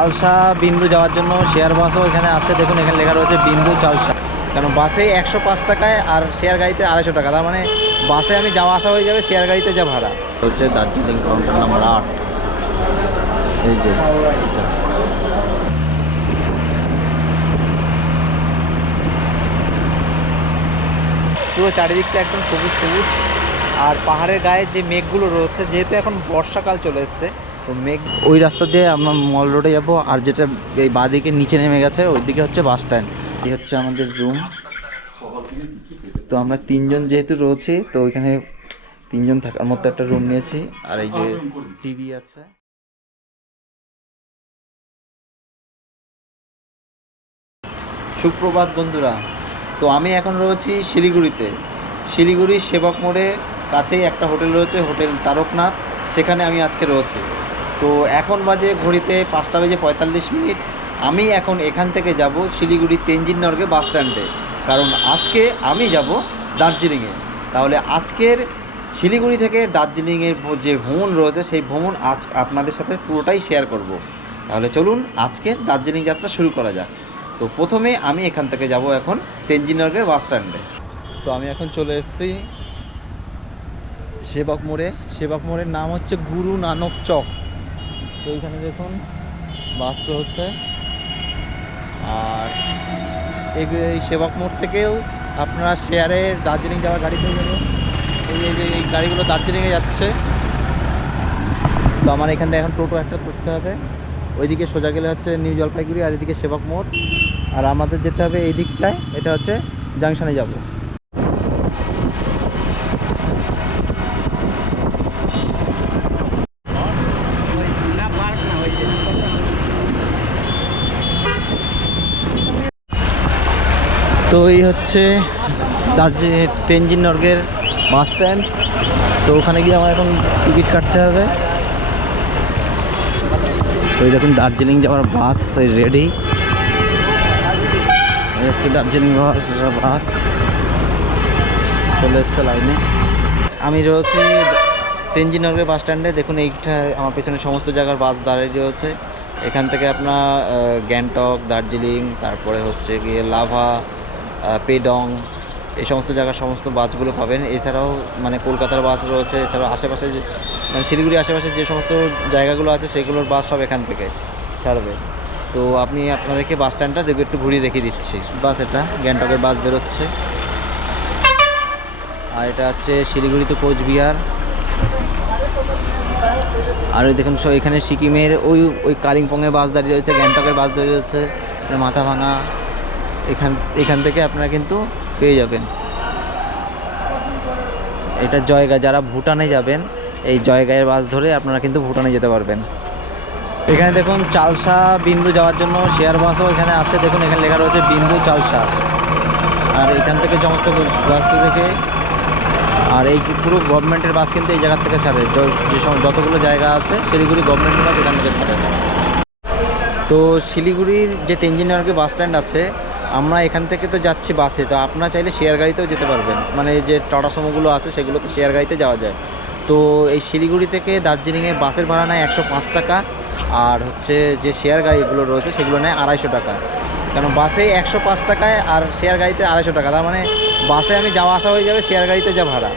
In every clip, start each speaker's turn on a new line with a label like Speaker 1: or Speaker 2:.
Speaker 1: চালসা বিন্দু যাওয়ার জন্য শেয়ার বাসও এখানে আছে। দেখুন, এখানে লেখা রয়েছে বিন্দু চালসা। কারণ বাসে একশো পাঁচ টাকায় আর শেয়ার গাড়িতে আড়াইশো টাকা। তার মানে বাসে আমি যাওয়া আসা হয়ে যাবে শেয়ার গাড়িতে যা ভাড়া। হচ্ছে দার্জিলিং কাউন্টার নাম্বার আট। এই যে। পুরো চারিদিকটা একদম সবুজ সবুজ। আর পাহাড়ের গায়ে যে মেঘগুলো রয়েছে, যেহেতু এখন বর্ষাকাল চলে এসছে তো মেঘ ওই রাস্তা দিয়ে আমরা মল রোডে যাব, আর যেটা এই বাঁদিকে নিচে নেমে গেছে ওই দিকে হচ্ছে বাস স্ট্যান্ড এই হচ্ছে আমাদের রুম তো আমরা তিনজন যেহেতু রয়েছি, তো ওইখানে তিনজন থাকার মতো একটা রুম নিয়েছি। আর এই যে টিভি আছে। সুপ্রভাত বন্ধুরা, তো আমি এখন রয়েছি শিলিগুড়িতে। শিলিগুড়ির সেবক মোড়ে কাছেই একটা হোটেল রয়েছে, হোটেল তারকনাথ। সেখানে আমি আজকে রয়েছি। তো এখন বাজে ঘড়িতে পাঁচটা বেজে পঁয়তাল্লিশ মিনিট। আমি এখন এখান থেকে যাব শিলিগুড়ি তেঞ্জিন নর্গে বাস স্ট্যান্ডে। কারণ আজকে আমি যাব দার্জিলিংয়ে। তাহলে আজকের শিলিগুড়ি থেকে দার্জিলিংয়ের যে ভ্রমণ রয়েছে, সেই ভ্রমণ আজ আপনাদের সাথে পুরোটাই শেয়ার করব। তাহলে চলুন আজকের দার্জিলিং যাত্রা শুরু করা যাক। তো প্রথমে আমি এখান থেকে যাব এখন তেঞ্জিন নর্গের বাস স্ট্যান্ডে। তো আমি এখন চলে এসেছি সেবক মোড়ে। সেবক মোড়ের নাম হচ্ছে গুরু নানক চক। তো এইখানে দেখুন, বাস রয়েছে। আর এই সেবক মোড় থেকেও আপনারা শেয়ারে দার্জিলিং যাওয়ার গাড়ি পেয়ে যাবেন। এই এই যে এই গাড়িগুলো দার্জিলিংয়ে যাচ্ছে। তো আমার এখান থেকে এখন টোটো একটা করতে হবে। ওইদিকে সোজা গেলে হচ্ছে নিউ জলপাইগুড়ি আর এদিকে সেবক মোড়। আর আমাদের যেতে হবে এই দিকটায়, এটা হচ্ছে জাংশনে যাব। তো এই হচ্ছে দার্জিলিং তেঞ্জিন নর্গের বাস স্ট্যান্ড। তো ওখানে গিয়ে আমার এখন টিকিট কাটতে হবে। তো এই দেখুন দার্জিলিং যাওয়ার বাস রেডি হচ্ছে দার্জিলিং বাস বাস। চলে এসছে লাইনে আমি রয়েছি তেঞ্জিনগরের বাস স্ট্যান্ডে। দেখুন এইটা আমার পেছনে সমস্ত জায়গার বাস দাঁড়িয়ে রয়েছে। এখান থেকে আপনার গ্যাংটক, দার্জিলিং, তারপরে হচ্ছে গিয়ে লাভা পেডং, এই সমস্ত জায়গার সমস্ত বাসগুলো পাবেন। এছাড়াও মানে কলকাতার বাস রয়েছে, এছাড়াও আশেপাশে যে মানে শিলিগুড়ি আশেপাশে যে সমস্ত জায়গাগুলো আছে, সেগুলোর বাস সব এখান থেকে ছাড়বে। তো আপনি আপনাদেরকে বাস স্ট্যান্ডটা দেখবে একটু ঘুরিয়ে দেখিয়ে দিচ্ছি। বাস এটা, গ্যাংটকের বাস বেরোচ্ছে। আর এটা হচ্ছে শিলিগুড়ি তো কোচবিহার। আর ওই দেখুন এখানে সিকিমের ওই ওই কালিম্পংয়ের বাস দাঁড়িয়ে রয়েছে, গ্যাংটকের বাস দাঁড়িয়ে রয়েছে মাথা ভাঙা এখান এখান থেকে আপনারা কিন্তু পেয়ে যাবেন। এটা জয়গা, যারা ভুটানে যাবেন, এই জয়গায়ের বাস ধরে আপনারা কিন্তু ভুটানে যেতে পারবেন। এখানে দেখুন, চালসা বিন্দু যাওয়ার জন্য শেয়ার বাসও এখানে আছে। দেখুন, এখানে লেখা রয়েছে বিন্দু চালসা। আর এখান থেকে সমস্ত বাস থেকে, আর এই পুরো গভর্নমেন্টের বাস কিন্তু এই জায়গার থেকে ছাড়ে। য- যতগুলো জায়গা আছে, শিলিগুড়ি গভর্নমেন্টের বাস এখান থেকে ছাড়ে। তো শিলিগুড়ির যে তেঞ্জিন নর্গে বাস স্ট্যান্ড আছে আমরা এখান থেকে তো যাচ্ছি বাসে, তো আপনারা চাইলে শেয়ার গাড়িতেও যেতে পারবেন। মানে যে টাটা সমোগুলো আছে, সেগুলোতে শেয়ার গাড়িতে যাওয়া যায়। তো এই শিলিগুড়ি থেকে দার্জিলিংয়ে বাসের ভাড়া নেয় একশো পাঁচ টাকা, আর হচ্ছে যে শেয়ার গাড়িগুলো রয়েছে, সেগুলো নেয় আড়াইশো টাকা। কারণ বাসে একশো পাঁচ টাকায় আর শেয়ার গাড়িতে আড়াইশো টাকা, তার মানে বাসে আমি যাওয়া আসা হয়ে যাবে শেয়ার গাড়িতে যা ভাড়া।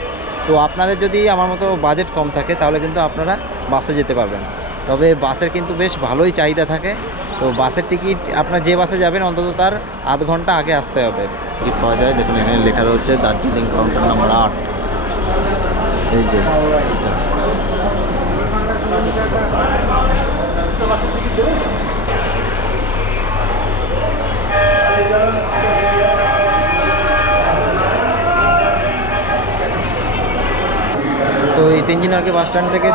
Speaker 1: তো আপনাদের যদি আমার মতো বাজেট কম থাকে, তাহলে কিন্তু আপনারা বাসে যেতে পারবেন। তবে বাসের কিন্তু বেশ ভালোই চাহিদা থাকে। তো বাসের টিকিট, আপনার যে বাসে যাবেন, অন্তত তার আধ ঘণ্টা আগে আসতে হবে। টিকিট পাওয়া যায়, দেখুন এখানে লেখা রয়েছে দার্জিলিং কাউন্টার নাম্বার আট। এই যে Thank তো এই তেঞ্জিনারকে বাস স্ট্যান্ড থেকে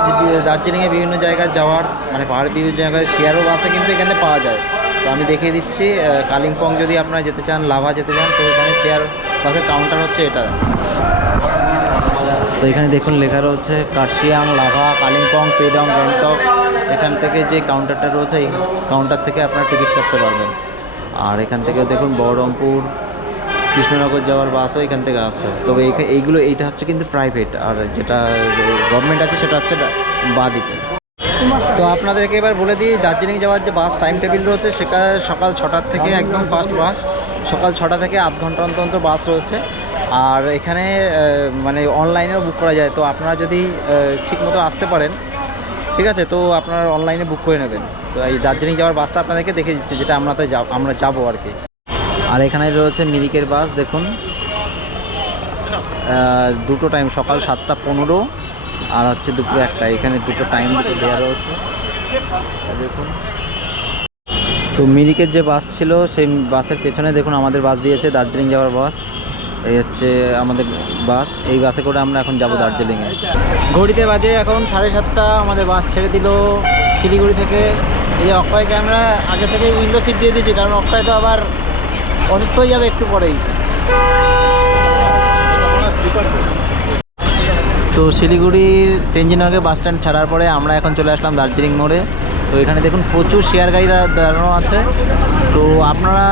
Speaker 1: দার্জিলিংয়ে বিভিন্ন জায়গায় যাওয়ার মানে পাহাড় বিভিন্ন জায়গায় শেয়ারও বাসে কিন্তু এখানে পাওয়া যায়। তো আমি দেখিয়ে দিচ্ছি কালিম্পং যদি আপনারা যেতে চান, লাভা যেতে চান, তো এখানে শেয়ার বাসের কাউন্টার হচ্ছে এটা। তো এখানে দেখুন লেখা রয়েছে, কার্শিয়াং, লাভা, কালিম্পং পেডং গ্যাংটক। এখান থেকে যে কাউন্টারটা রয়েছে, এই কাউন্টার থেকে আপনারা টিকিট কাটতে পারবেন। আর এখান থেকে দেখুন বহরমপুর কৃষ্ণনগর যাওয়ার বাসও এখান থেকে আছে। তবে এইগুলো, এইটা হচ্ছে কিন্তু প্রাইভেট আর যেটা গভর্নমেন্ট আছে সেটা হচ্ছে বাঁ তো আপনাদেরকে এবার বলে দিই, দার্জিলিং যাওয়ার যে বাস টাইম টেবিল রয়েছে, সেটা সকাল ছটার থেকে একদম ফার্স্ট বাস সকাল ছটা থেকে আধ ঘণ্টা অন্তর অন্তর বাস রয়েছে। আর এখানে মানে অনলাইনেও বুক করা যায়। তো আপনারা যদি ঠিক মতো আসতে পারেন, ঠিক আছে? তো আপনারা অনলাইনে বুক করে নেবেন। তো এই দার্জিলিং যাওয়ার বাসটা আপনাদেরকে দেখে দিচ্ছি, যেটা আমরা আমরা যাব আর কি। আর এখানে রয়েছে মিরিকের বাস, দেখুন। দুটো টাইম সকাল সাতটা পনেরো আর হচ্ছে দুপুরে একটা। এখানে দুটো টাইম দুটো দেওয়া রয়েছে। দেখুন। তো মিরিকের যে বাস ছিল, সেই বাসের পেছনে দেখুন আমাদের বাস দিয়েছে দার্জিলিং যাওয়ার বাস। এই হচ্ছে আমাদের বাস। এই বাসে করে আমরা এখন যাব দার্জিলিংয়ে। ঘড়িতে বাজে এখন সাড়ে সাতটা। আমাদের বাস ছেড়ে দিল শিলিগুড়ি থেকে। এই যে অক্ষয় ক্যামেরা, আগে থেকেই উইন্ডো সিট দিয়ে দিয়েছি, কারণ অক্ষয় তো আবার অসুস্থ হয়ে যাবে একটু পরেই। তো শিলিগুড়ির তেঞ্জিনগর বাস স্ট্যান্ড ছাড়ার পরে আমরা এখন চলে আসলাম দার্জিলিং মোড়ে। তো এখানে দেখুন প্রচুর শেয়ার গাড়ি দাঁড়ানো আছে। তো আপনারা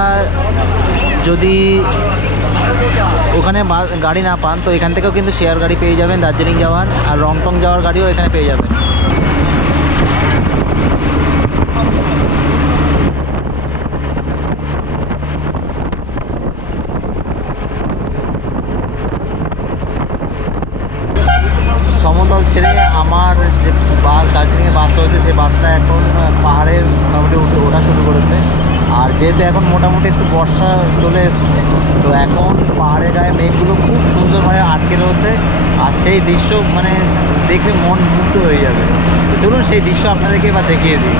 Speaker 1: যদি ওখানে গাড়ি না পান, তো এখান থেকেও কিন্তু শেয়ার গাড়ি পেয়ে যাবেন দার্জিলিং যাওয়ার, আর রংটং যাওয়ার গাড়িও এখানে পেয়ে যাবেন সমতল ছেড়ে আমার যে বাস, দার্জিলিংয়ে বাস রয়েছে, সেই বাসটা এখন পাহাড়ের মোটামুটি উঠে ওঠা শুরু করেছে। আর যেহেতু এখন মোটামুটি একটু বর্ষা চলে এসছে, তো এখন পাহাড়ের গায়ে মেঘগুলো খুব সুন্দরভাবে আটকে রয়েছে। আর সেই দৃশ্য মানে দেখে মন মুগ্ধ হয়ে যাবে। তো চলুন সেই দৃশ্য আপনাদেরকে এবার দেখিয়ে দিই।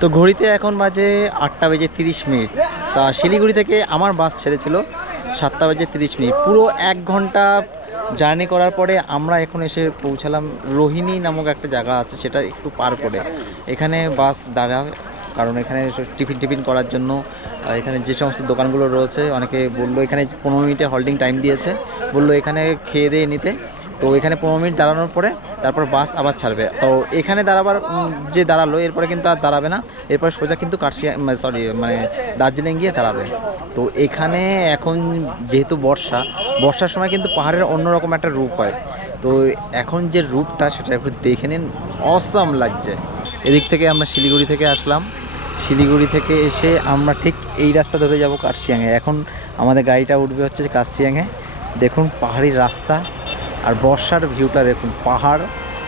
Speaker 1: তো ঘড়িতে এখন বাজে আটটা বেজে তিরিশ মিনিট। তা শিলিগুড়ি থেকে আমার বাস ছেড়েছিল সাতটা বেজে তিরিশ মিনিট। পুরো এক ঘণ্টা জার্নি করার পরে আমরা এখন এসে পৌঁছালাম রোহিণী নামক একটা জায়গা আছে, সেটা একটু পার করে। এখানে বাস দাঁড়াবে কারণ এখানে টিফিন টিফিন করার জন্য এখানে যে সমস্ত দোকানগুলো রয়েছে, অনেকে বলল এখানে পনেরো মিনিটে হোল্ডিং টাইম দিয়েছে। বলল এখানে খেয়ে দিয়ে নিতে। তো এখানে পনেরো মিনিট দাঁড়ানোর পরে তারপর বাস আবার ছাড়বে। তো এখানে দাঁড়াবার যে দাঁড়াল, এরপরে কিন্তু আর দাঁড়াবে না। এরপর সোজা কিন্তু কার্শিয়া সরি মানে দার্জিলিং গিয়ে দাঁড়াবে। তো এখানে এখন যেহেতু বর্ষা, বর্ষার সময় কিন্তু পাহাড়ের অন্যরকম একটা রূপ হয়। তো এখন যে রূপটা, সেটা একটু দেখে নিন। অসাম লাগছে। এদিক থেকে আমরা শিলিগুড়ি থেকে আসলাম। শিলিগুড়ি থেকে এসে আমরা ঠিক এই রাস্তা ধরে যাব কার্শিয়াংয়ে। এখন আমাদের গাড়িটা উঠবে হচ্ছে কার্শিয়াংয়ে। দেখুন পাহাড়ি রাস্তা। আর বর্ষার ভিউটা দেখুন, পাহাড়,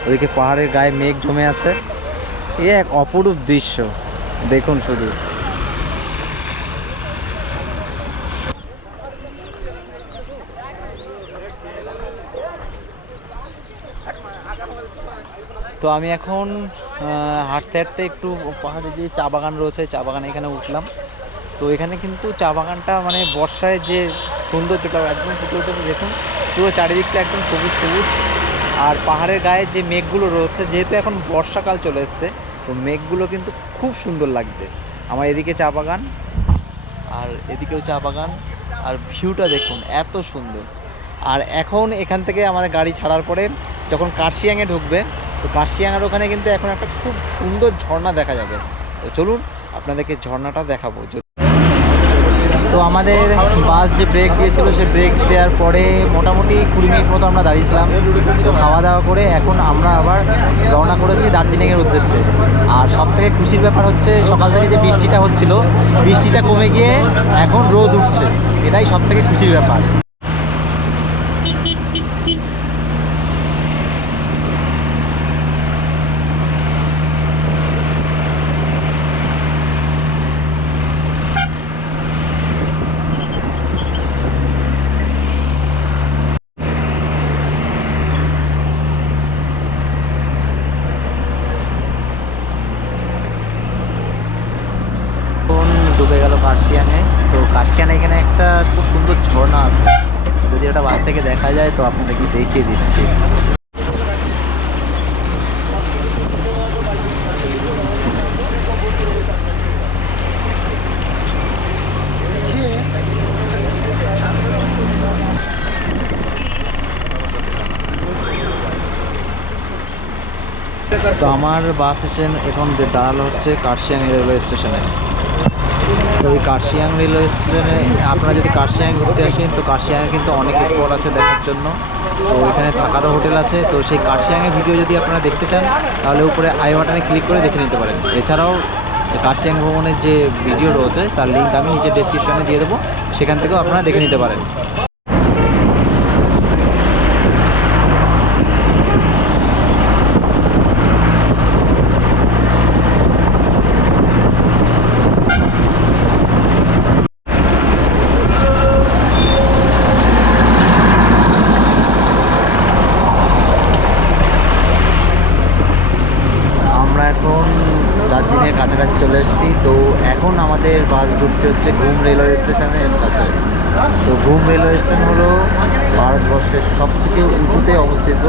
Speaker 1: ওদিকে পাহাড়ের গায়ে মেঘ জমে আছে। এ এক অপরূপ দৃশ্য, দেখুন শুধু। তো আমি এখন হাঁটতে হাঁটতে একটু পাহাড়ে যে চা বাগান রয়েছে, চা বাগানে এখানে উঠলাম। তো এখানে কিন্তু চা বাগানটা মানে বর্ষায় যে সৌন্দর্যটা, একদম ফুটে উঠেছে, দেখুন। পুরো চারিদিকটা একদম সবুজ সবুজ। আর পাহাড়ের গায়ে যে মেঘগুলো রয়েছে, যেহেতু এখন বর্ষাকাল চলে এসছে, তো মেঘগুলো কিন্তু খুব সুন্দর লাগছে। আমার এদিকে চা বাগান, আর এদিকেও চা বাগান, আর ভিউটা দেখুন, এত সুন্দর। আর এখন এখান থেকে আমাদের গাড়ি ছাড়ার পরে যখন কার্শিয়াংয়ে ঢুকবে, তো কার্শিয়াংয়ের ওখানে কিন্তু এখন একটা খুব সুন্দর ঝর্ণা দেখা যাবে। তো চলুন, আপনাদেরকে ঝর্ণাটা দেখাবো। আমাদের বাস যে ব্রেক দিয়েছিল সে ব্রেক দেওয়ার পরে মোটামুটি কুড়ি মিনিট মতো আমরা দাঁড়িয়েছিলাম। তো খাওয়া দাওয়া করে এখন আমরা আবার রওনা করেছি দার্জিলিংয়ের উদ্দেশ্যে। আর সবথেকে খুশির ব্যাপার হচ্ছে, সকাল থেকে যে বৃষ্টিটা হচ্ছিল, বৃষ্টিটা কমে গিয়ে এখন রোদ উঠছে। এটাই সব থেকে খুশির ব্যাপার। ডুবে গেল কার্শিয়াংয়ে তো কার্শিয়ানে এখানে একটা খুব সুন্দর ঝর্ণা আছে। যদি ওটা বাস থেকে দেখা যায়, তো আপনাদেরকে দেখিয়ে দিচ্ছি। তো আমার বাস স্টেশন এখন দাঁড়াল হচ্ছে কার্শিয়াং রেলওয়ে স্টেশনে। তো ওই কার্শিয়াং রেলওয়ে স্টেশনে আপনারা যদি কার্শিয়াং ঘুরতে আসেন, তো কার্শিয়াংয়ে কিন্তু অনেক স্পট আছে দেখার জন্য। তো এখানে থাকারও হোটেল আছে। তো সেই কার্শিয়াংয়ের ভিডিও যদি আপনারা দেখতে চান, তাহলে উপরে আই বাটনে ক্লিক করে দেখে নিতে পারেন। এছাড়াও, কার্শিয়াং ভ্রমণের যে ভিডিও রয়েছে, তার লিঙ্ক আমি নিচে ডিসক্রিপশনে দিয়ে দেবো। সেখান থেকেও আপনারা দেখে নিতে পারেন আমরা এখন দার্জিলিংয়ের কাছাকাছি চলে এসেছি তো এখন আমাদের ঢুকছে হচ্ছে ঘুম রেলওয়ে স্টেশনের কাছে। তো ঘুম রেলওয়ে স্টেশন হলো ভারতবর্ষের সব থেকে উঁচুতে অবস্থিত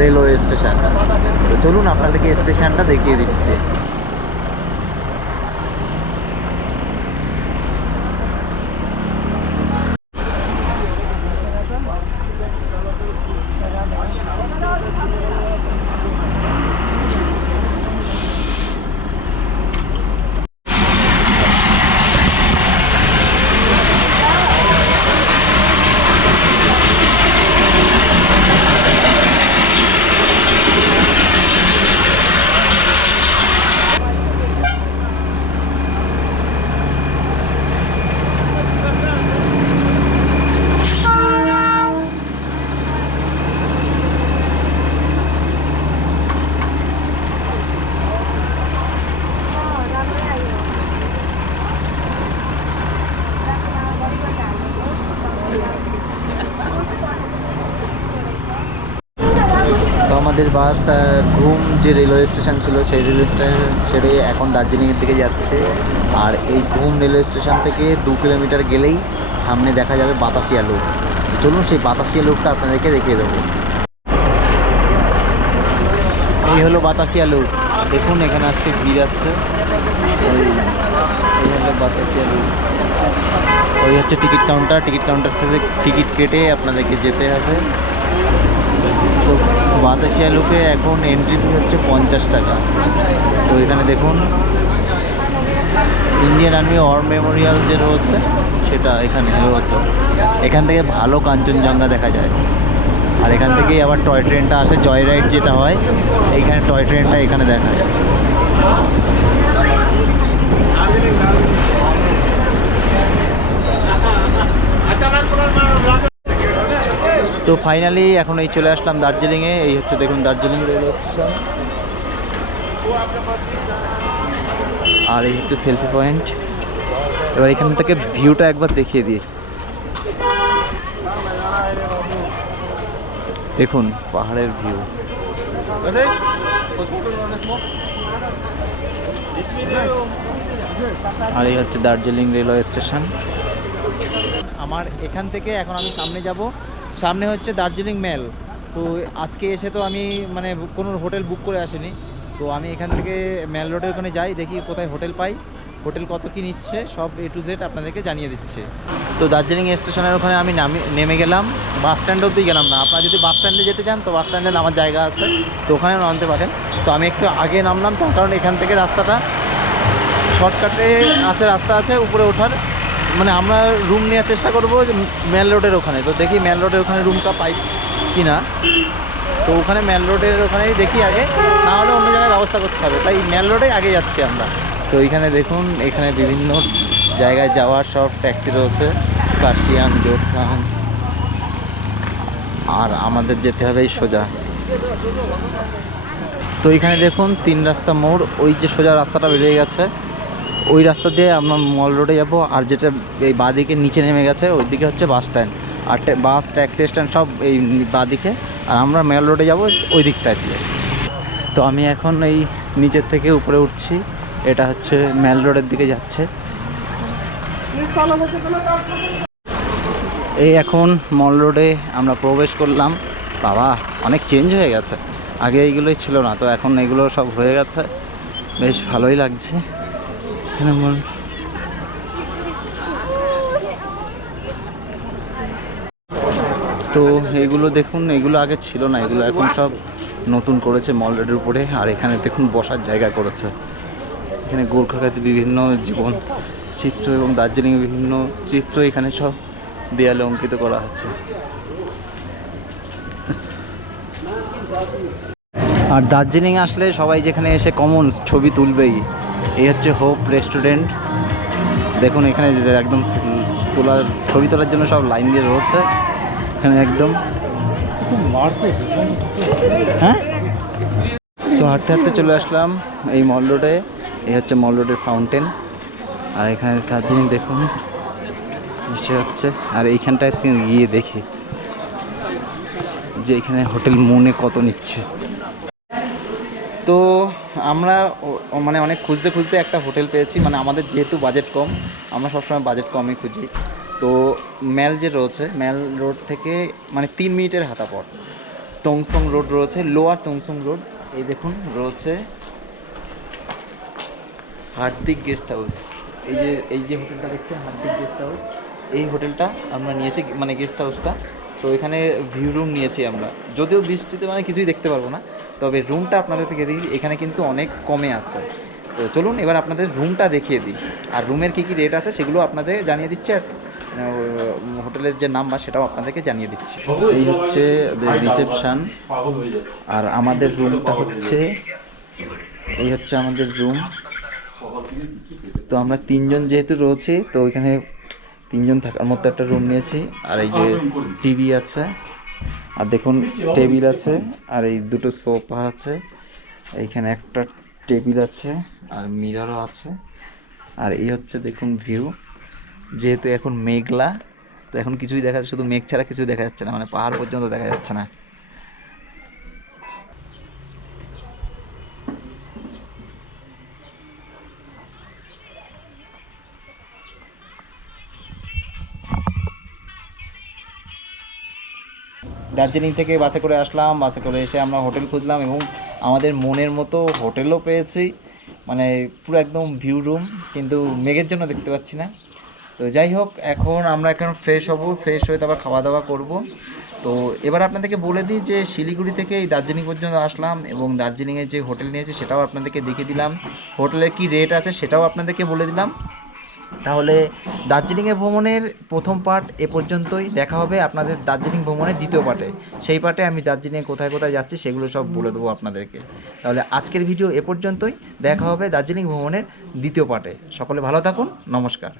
Speaker 1: রেলওয়ে স্টেশন। তো চলুন আপনাদেরকে স্টেশনটা দেখিয়ে দিচ্ছি তো আমাদের বাস ঘুম যে রেলওয়ে স্টেশন ছিল, সেই রেলওয়ে স্টেশন ছেড়ে এখন দার্জিলিংয়ের দিকে যাচ্ছে। আর এই ঘুম রেলওয়ে স্টেশন থেকে দু কিলোমিটার গেলেই সামনে দেখা যাবে বাতাসিয়া লুপ চলুন সেই বাতাসিয়া লুপটা আপনাদেরকে দেখিয়ে দেবো। এই হলো বাতাসিয়া লুপ দেখুন, এখানে আজকে ভিড় আছে। এই হলো বাতাসিয়া লুপ ওই হচ্ছে টিকিট কাউন্টার টিকিট কাউন্টার থেকে টিকিট কেটে আপনাদেরকে যেতে হবে। তো বাতাসিয়া লুকে এখন এন্ট্রি ফি হচ্ছে পঞ্চাশ টাকা। তো এখানে দেখুন ইন্ডিয়ান আর্মি ওয়ার মেমোরিয়াল যে রয়েছে, সেটা এখানে রয়েছে। এখান থেকে ভালো কাঞ্চনজঙ্ঘা দেখা যায়। আর এখান থেকেই আবার টয় ট্রেনটা আসে জয় রাইড যেটা হয়, এইখানে টয় ট্রেনটা এখানে দেখায় তো ফাইনালি এখন এই চলে আসলাম দার্জিলিংয়ে। এই হচ্ছে দেখুন দার্জিলিং রেলওয়ে স্টেশন আর এই হচ্ছে সেলফি পয়েন্ট এবার এখান থেকে ভিউটা একবার দেখিয়ে দিই। দেখুন, পাহাড়ের ভিউ আর এই হচ্ছে দার্জিলিং রেলওয়ে স্টেশন আমার এখান থেকে এখন আমি সামনে যাব। সামনে হচ্ছে দার্জিলিং মেল। তো আজকে এসে তো আমি মানে কোনো হোটেল বুক করে আসিনি। তো আমি এখান থেকে মেল রোডের ওখানে যাই, দেখি কোথায় হোটেল পাই। হোটেল কত কি নিচ্ছে, সব এ টু জেড আপনাদেরকে জানিয়ে দিচ্ছে। তো দার্জিলিং স্টেশনের ওখানে আমি নামি, নেমে গেলাম। বাস স্ট্যান্ড অবধি গেলাম না। আপনারা যদি বাস স্ট্যান্ডে যেতে চান, তো বাস স্ট্যান্ডে নামার জায়গা আছে। তো ওখানে নামতে পারেন। তো আমি একটু আগে নামলাম, তার কারণ এখান থেকে রাস্তাটা শর্টকাটে আছে, রাস্তা আছে উপরে ওঠার। মানে আমরা রুম নেওয়ার চেষ্টা করব যে মেল রোডের ওখানে। তো দেখি মেল রোডের ওখানে রুমটা পাই কি না তো ওখানে মেল রোডের ওখানেই দেখি আগে। না হলে অন্য জায়গায় ব্যবস্থা করতে হবে। তাই মেল রোডে আগে যাচ্ছি আমরা। তো এইখানে দেখুন, এখানে বিভিন্ন জায়গায় যাওয়ার সব ট্যাক্সি রয়েছে। কাশিয়ান, জোরখান। আর আমাদের যেতে হবে এই সোজা। তো এখানে দেখুন, তিন রাস্তা মোড়। ওই যে সোজা রাস্তাটা বেরিয়ে গেছে। ওই রাস্তা দিয়ে আমরা মল রোডে যাব, আর যেটা এই বাঁদিকে নিচে নেমে গেছে ওই দিকে হচ্ছে বাস স্ট্যান্ড। আর বাস, ট্যাক্সি স্ট্যান্ড সব এই বাঁদিকে, আর আমরা মেল রোডে যাব ওই দিকটা দিয়ে। তো আমি এখন এই নিচের থেকে উপরে উঠছি, এটা হচ্ছে মেল রোডের দিকে যাচ্ছে। এই এখন মল রোডে আমরা প্রবেশ করলাম। বাবা, অনেক চেঞ্জ হয়ে গেছে। আগে এইগুলোই ছিল না, তো এখন এগুলো সব হয়ে গেছে। বেশ ভালোই লাগছে। এখানে মল- তো এগুলো দেখুন, এগুলো আগে ছিল না, এগুলো এখন সব নতুন করেছে মল রোডের উপরে, আর এখানে দেখুন বসার জায়গা করেছে। এখানে গোর্খাঘাতে বিভিন্ন জীবন চিত্র এবং দার্জিলিংয়ের বিভিন্ন চিত্র এখানে সব দেয়ালে অঙ্কিত করা আছে আর দার্জিলিং আসলে সবাই যেখানে এসে কমন ছবি তুলবেই। এই হচ্ছে হোপ রেস্টুরেন্ট দেখুন, এখানে একদম তোলার, ছবি তোলার জন্য সব লাইন দিয়ে রয়েছে। এখানে একদম হ্যাঁ? তো হাঁটতে হাঁটতে চলে আসলাম এই মল রোডে এই হচ্ছে মল রোডের ফাউন্টেন আর এখানে দার্জিলিং দেখুন বৃষ্টি হচ্ছে। আর এইখানটায় গিয়ে দেখি যে এখানে হোটেল মনে কত নিচ্ছে। তো আমরা মানে অনেক খুঁজতে খুঁজতে একটা হোটেল পেয়েছি মানে আমাদের যেহেতু বাজেট কম, আমরা সবসময় বাজেট কমই খুঁজি। তো ম্যাল যে রয়েছে, ম্যাল রোড থেকে মানে তিন মিনিটের হাঁটা পর টংসং রোড রয়েছে, লোয়ার টংসং রোড, এই দেখুন রয়েছে হার্দিক গেস্ট হাউস। এই যে এই যে হোটেলটা দেখছেন হার্দিক গেস্ট হাউস, এই হোটেলটা আমরা নিয়েছি মানে গেস্ট হাউসটা। তো এখানে ভিউ রুম নিয়েছি আমরা। যদিও বৃষ্টিতে মানে কিছুই দেখতে পারব না, তবে রুমটা আপনাদের থেকে দেখি, এখানে কিন্তু অনেক কমে আছে। তো চলুন, এবার আপনাদের রুমটা দেখিয়ে দিই। আর রুমের কী কী রেট আছে সেগুলো আপনাদের জানিয়ে দিচ্ছে, আর হোটেলের যে নাম্বার সেটাও আপনাদেরকে জানিয়ে দিচ্ছি। এই হচ্ছে রিসেপশান আর আমাদের রুমটা হচ্ছে, এই হচ্ছে আমাদের রুম তো আমরা তিনজন যেহেতু রয়েছি, তো ওইখানে তিনজন থাকার মতো একটা রুম নিয়েছি, আর এই যে টিভি আছে, আর দেখুন টেবিল আছে, আর এই দুটো সোফা আছে, এইখানে একটা টেবিল আছে, আর মিররও আছে, আর এই হচ্ছে দেখুন ভিউ যেহেতু এখন মেঘলা, তো এখন কিছুই দেখা শুধু মেঘ ছাড়া কিছুই দেখা যাচ্ছে না মানে পাহাড় পর্যন্ত দেখা যাচ্ছে না। দার্জিলিং থেকে বাসে করে আসলাম, বাসে করে এসে আমরা হোটেল খুঁজলাম এবং আমাদের মনের মতো হোটেলও পেয়েছি। মানে পুরো একদম ভিউ রুম কিন্তু মেঘের জন্য দেখতে পাচ্ছি না। তো যাই হোক, এখন আমরা এখন ফ্রেশ হব ফ্রেশ হয়ে তারপর খাওয়া দাওয়া করব। তো এবার আপনাদেরকে বলে দিই যে শিলিগুড়ি থেকে এই দার্জিলিং পর্যন্ত আসলাম এবং দার্জিলিংয়ে যে হোটেল নিয়েছি সেটাও আপনাদেরকে দেখিয়ে দিলাম। হোটেলের কি রেট আছে সেটাও আপনাদেরকে বলে দিলাম। তাহলে দার্জিলিংয়ে ভ্রমণের প্রথম পার্ট এ পর্যন্তই দেখা হবে আপনাদের দার্জিলিং ভ্রমণের দ্বিতীয় পার্টে। সেই পার্টে আমি দার্জিলিংয়ে কোথায় কোথায় যাচ্ছি সেগুলো সব বলে দেবো আপনাদেরকে। তাহলে আজকের ভিডিও এ পর্যন্তই। দেখা হবে দার্জিলিং ভ্রমণের দ্বিতীয় পার্টে। সকলে ভালো থাকুন। নমস্কার।